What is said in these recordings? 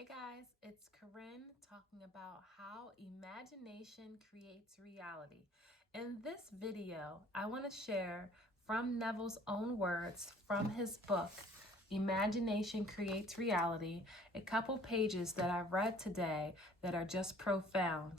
Hey guys, it's Corinne talking about how imagination creates reality. In this video, I want to share from Neville's own words from his book, Imagination Creates Reality, a couple pages that I read today that are just profound.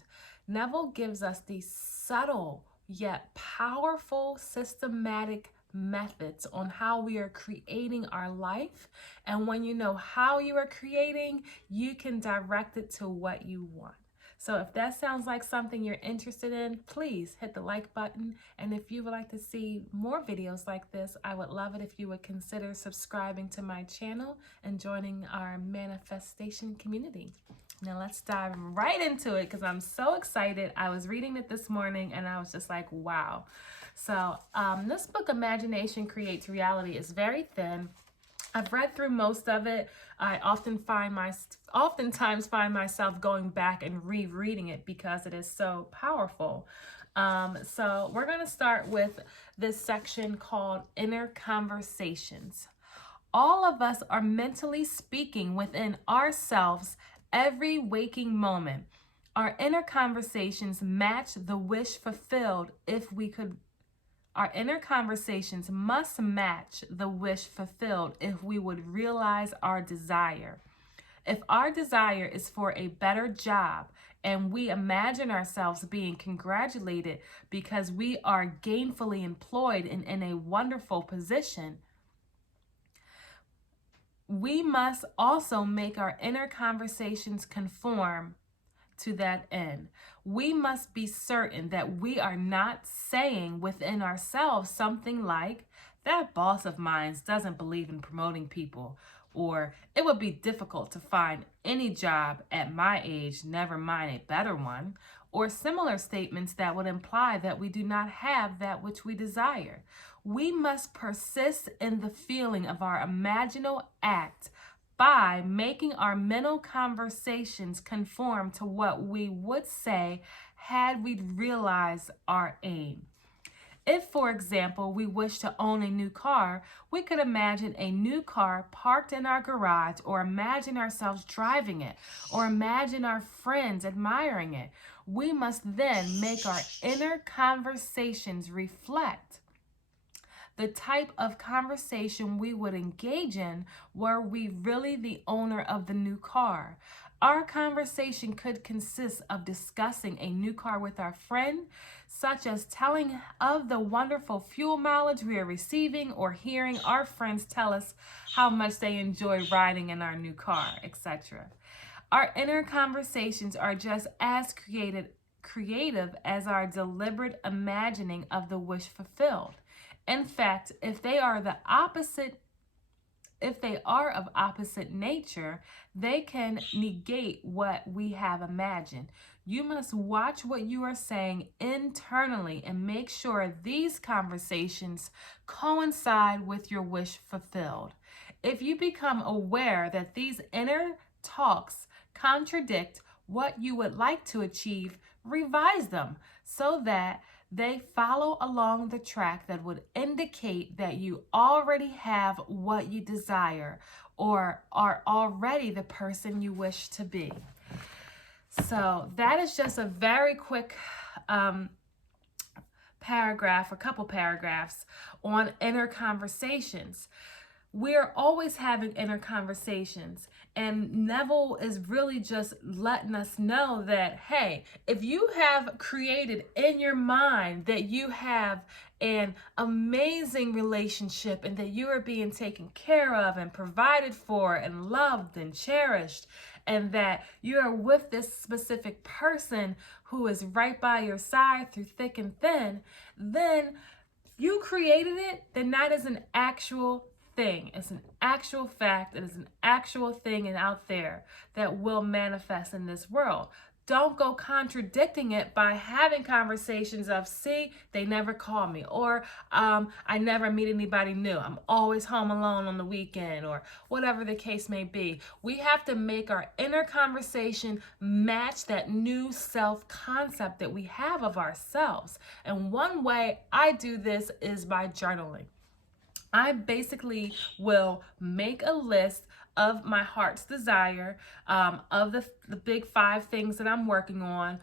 Neville gives us these subtle yet powerful systematic methods on how we are creating our life. And when you know how you are creating, you can direct it to what you want. So if that sounds like something you're interested in, please hit the like button. And if you would like to see more videos like this, I would love it if you would consider subscribing to my channel and joining our manifestation community. Now let's dive right into it because I'm so excited. I was reading it this morning and I was just like, wow. So this book, Imagination Creates Reality, is very thin. I've read through most of it. I oftentimes find myself going back and rereading it because it is so powerful. So we're going to start with this section called Inner Conversations. All of us are mentally speaking within ourselves every waking moment. Our inner conversations match the wish fulfilled if we could. Our inner conversations must match the wish fulfilled if we would realize our desire. If our desire is for a better job and we imagine ourselves being congratulated because we are gainfully employed and in a wonderful position, we must also make our inner conversations conform to that end. We must be certain that we are not saying within ourselves something like, that boss of mine doesn't believe in promoting people, or it would be difficult to find any job at my age, never mind a better one, or similar statements that would imply that we do not have that which we desire. We must persist in the feeling of our imaginal act by making our mental conversations conform to what we would say had we realized our aim. If, for example, we wish to own a new car, we could imagine a new car parked in our garage, or imagine ourselves driving it, or imagine our friends admiring it. We must then make our inner conversations reflect the type of conversation we would engage in were we really the owner of the new car. Our conversation could consist of discussing a new car with our friend, such as telling of the wonderful fuel mileage we are receiving, or hearing our friends tell us how much they enjoy riding in our new car, etc. Our inner conversations are just as creative as our deliberate imagining of the wish fulfilled. In fact, if they are of opposite nature, they can negate what we have imagined. You must watch what you are saying internally and make sure these conversations coincide with your wish fulfilled. If you become aware that these inner talks contradict what you would like to achieve, revise them so that they follow along the track that would indicate that you already have what you desire or are already the person you wish to be. So that is just a very quick paragraph, a couple paragraphs on inner conversations. We're always having inner conversations, and Neville is really just letting us know that, hey, if you have created in your mind that you have an amazing relationship and that you are being taken care of and provided for and loved and cherished, and that you are with this specific person who is right by your side through thick and thin, then you created it, then that is an actual thing. It's an actual fact. It is an actual thing and out there that will manifest in this world. Don't go contradicting it by having conversations of, see, they never call me, or I never meet anybody new. I'm always home alone on the weekend, or whatever the case may be. We have to make our inner conversation match that new self-concept that we have of ourselves. And one way I do this is by journaling. I basically will make a list of my heart's desire, of the big 5 things that I'm working on.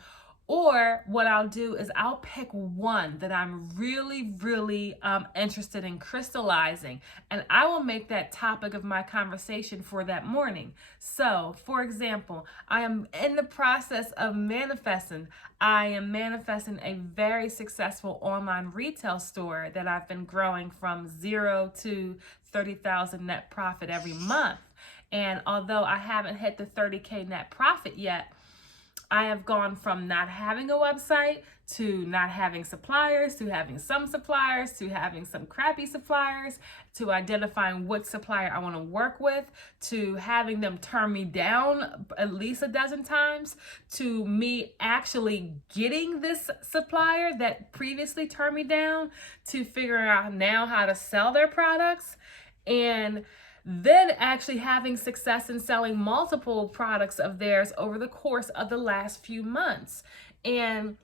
Or what I'll do is I'll pick one that I'm really, really interested in crystallizing, and I will make that topic of my conversation for that morning. So, for example, I am in the process of manifesting. I am manifesting a very successful online retail store that I've been growing from 0 to 30,000 net profit every month. And although I haven't hit the 30K net profit yet, I have gone from not having a website to not having suppliers, to having some suppliers, to having some crappy suppliers, to identifying what supplier I want to work with, to having them turn me down at least a dozen times, to me actually getting this supplier that previously turned me down, to figuring out now how to sell their products, and then actually having success in selling multiple products of theirs over the course of the last few months. And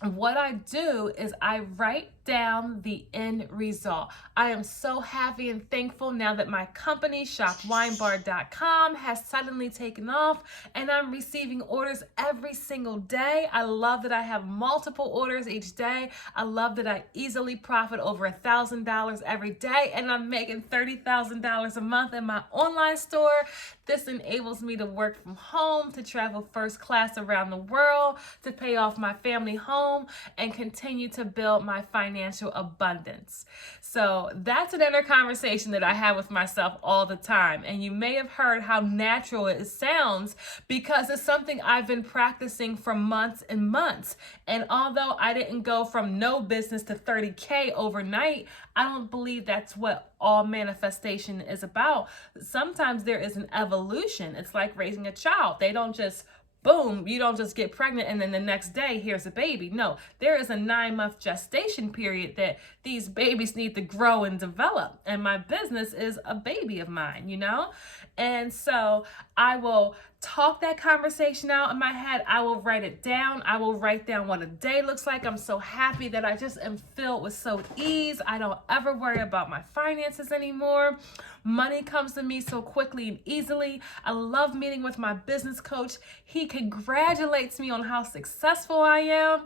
what I do is I write down the end result. I am so happy and thankful now that my company, shopwinebar.com, has suddenly taken off and I'm receiving orders every single day. I love that I have multiple orders each day. I love that I easily profit over $1,000 every day, and I'm making $30,000 a month in my online store. This enables me to work from home, to travel first class around the world, to pay off my family home, and continue to build my financial abundance. So that's an inner conversation that I have with myself all the time. And you may have heard how natural it sounds because it's something I've been practicing for months and months. And although I didn't go from no business to 30K overnight, I don't believe that's what all manifestation is about. Sometimes there is an evolution. It's like raising a child. They don't just boom, you don't just get pregnant and then the next day here's a baby. No, there is a 9-month gestation period that these babies need to grow and develop. And my business is a baby of mine, you know? And so I will talk that conversation out in my head. I will write it down. I will write down what a day looks like. I'm so happy that I just am filled with so ease. I don't ever worry about my finances anymore. Money comes to me so quickly and easily. I love meeting with my business coach. He congratulates me on how successful I am.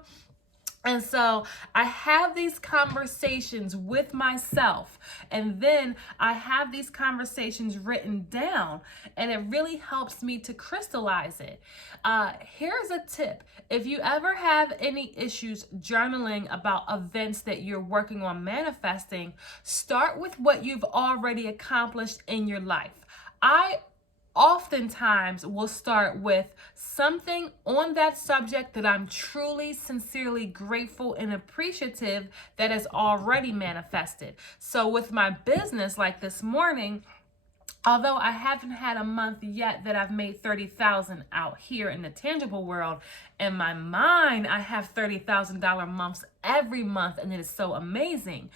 And so I have these conversations with myself, and then I have these conversations written down, and it really helps me to crystallize it. Here's a tip. If you ever have any issues journaling about events that you're working on manifesting, start with what you've already accomplished in your life. I oftentimes will start with something on that subject that I'm truly, sincerely grateful and appreciative that has already manifested. So with my business, like this morning, although I haven't had a month yet that I've made $30,000 out here in the tangible world, in my mind, I have $30,000 months every month, and it is so amazing.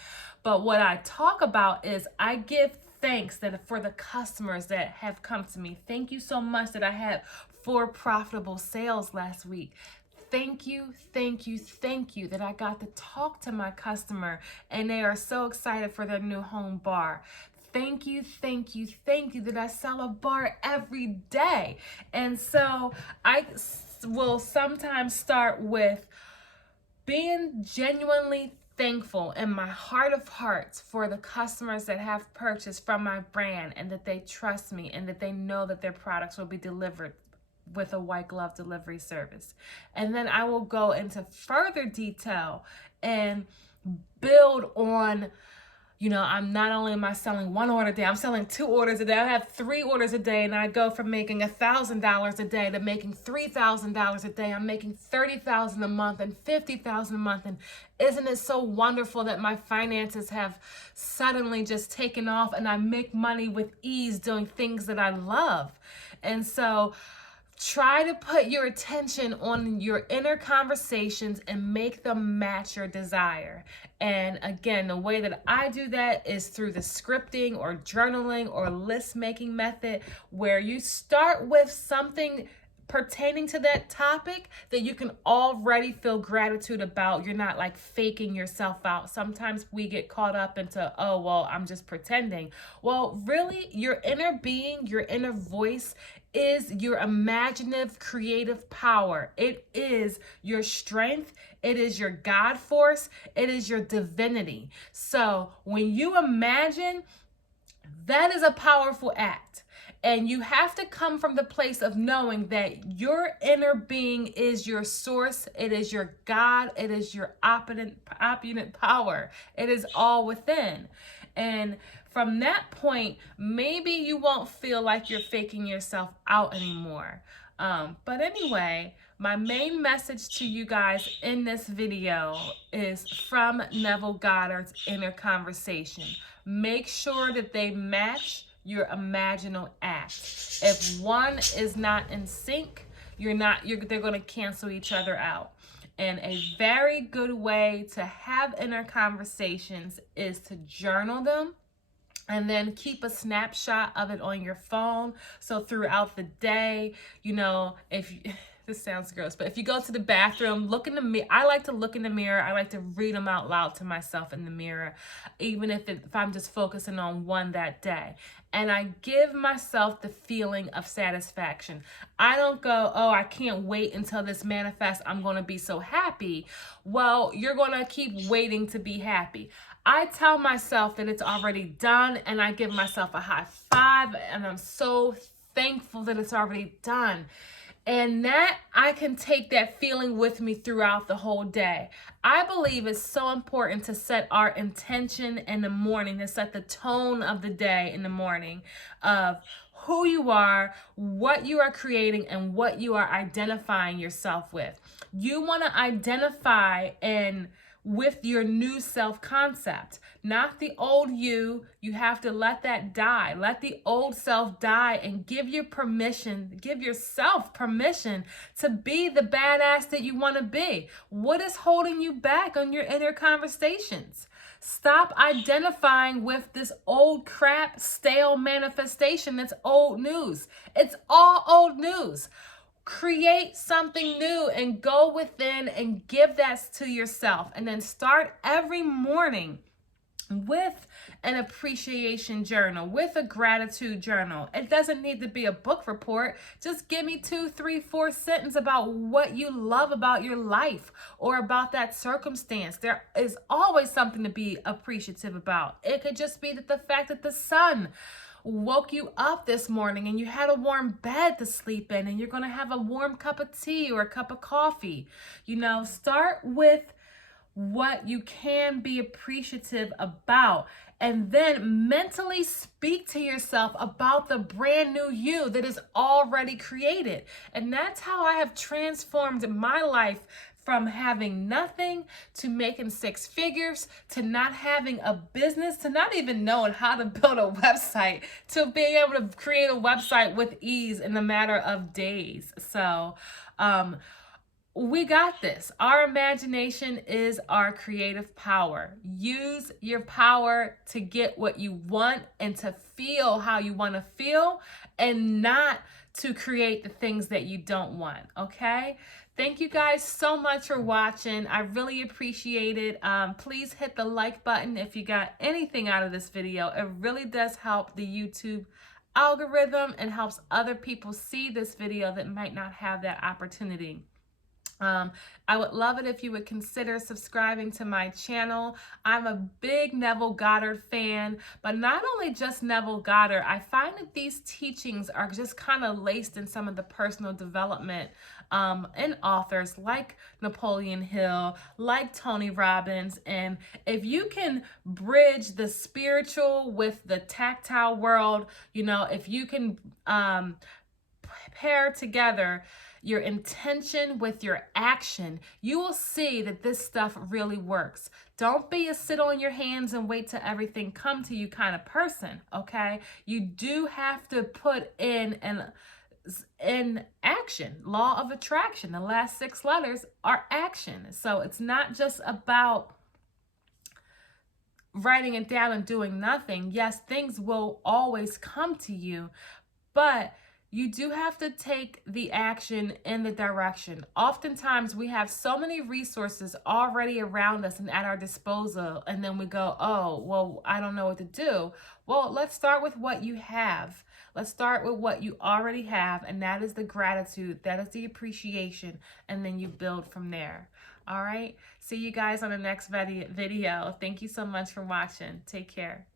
But what I talk about is I give thanks that for the customers that have come to me. Thank you so much that I had 4 profitable sales last week. Thank you, thank you, thank you that I got to talk to my customer and they are so excited for their new home bar. Thank you, thank you, thank you that I sell a bar every day. And so I will sometimes start with being genuinely thankful in my heart of hearts for the customers that have purchased from my brand and that they trust me and that they know that their products will be delivered with a white glove delivery service. And then I will go into further detail and build on, you know, I'm not only am I selling 1 order a day, I'm selling 2 orders a day. I have 3 orders a day, and I go from making $1,000 a day to making $3,000 a day. I'm making $30,000 a month and $50,000 a month. And isn't it so wonderful that my finances have suddenly just taken off and I make money with ease doing things that I love? And so try to put your attention on your inner conversations and make them match your desire. And again, the way that I do that is through the scripting or journaling or list making method, where you start with something pertaining to that topic that you can already feel gratitude about. You're not like faking yourself out. Sometimes we get caught up into, oh, well, I'm just pretending. Well, really, your inner being, your inner voice is your imaginative, creative power. It is your strength. It is your God force. It is your divinity. So when you imagine, that is a powerful act. And you have to come from the place of knowing that your inner being is your source. It is your God. It is your opulent power. It is all within. And from that point, maybe you won't feel like you're faking yourself out anymore. But anyway, my main message to you guys in this video is from Neville Goddard's Inner Conversation. Make sure that they match your imaginal act. If one is not in sync, they're going to cancel each other out. And a very good way to have inner conversations is to journal them and then keep a snapshot of it on your phone. So throughout the day, if this sounds gross, but if you go to the bathroom, look in the mirror. I like to look in the mirror. I like to read them out loud to myself in the mirror, even if I'm just focusing on one that day. And I give myself the feeling of satisfaction. I don't go, oh, I can't wait until this manifests. I'm going to be so happy. Well, you're going to keep waiting to be happy. I tell myself that it's already done, and I give myself a high five, and I'm so thankful that it's already done. And that I can take that feeling with me throughout the whole day. I believe it's so important to set our intention in the morning, to set the tone of the day in the morning of who you are, what you are creating, and what you are identifying yourself with. You want to identify with your new self-concept, not the old you. You have to let that die. Let the old self die and give yourself permission to be the badass that you want to be. What is holding you back on your inner conversations? Stop identifying with this old crap, stale manifestation that's old news. It's all old news. Create something new and go within and give that to yourself. And then start every morning with an appreciation journal, with a gratitude journal. It doesn't need to be a book report. Just give me 2, 3, 4 sentences about what you love about your life or about that circumstance. There is always something to be appreciative about. It could just be that the fact that the sun woke you up this morning and you had a warm bed to sleep in, and you're going to have a warm cup of tea or a cup of coffee. Start with what you can be appreciative about, and then mentally speak to yourself about the brand new you that is already created. And that's how I have transformed my life, from having nothing to making 6 figures, to not having a business, to not even knowing how to build a website, to being able to create a website with ease in a matter of days. So we got this. Our imagination is our creative power. Use your power to get what you want and to feel how you want to feel, and not to create the things that you don't want, okay? Thank you guys so much for watching. I really appreciate it. Please hit the like button if you got anything out of this video. It really does help the YouTube algorithm and helps other people see this video that might not have that opportunity. I would love it if you would consider subscribing to my channel. I'm a big Neville Goddard fan, but not only just Neville Goddard. I find that these teachings are just kind of laced in some of the personal development and authors like Napoleon Hill, like Tony Robbins. And if you can bridge the spiritual with the tactile world, if you can pair together your intention with your action, you will see that this stuff really works. Don't be a sit on your hands and wait till everything come to you kind of person, okay? You do have to put in action. Law of attraction. The last 6 letters are action. So it's not just about writing it down and doing nothing. Yes, things will always come to you, but you do have to take the action in the direction. Oftentimes we have so many resources already around us and at our disposal, and then we go, oh, well, I don't know what to do. Well, let's start with what you have. Let's start with what you already have, and that is the gratitude, that is the appreciation, and then you build from there. All right, see you guys on the next video. Thank you so much for watching. Take care.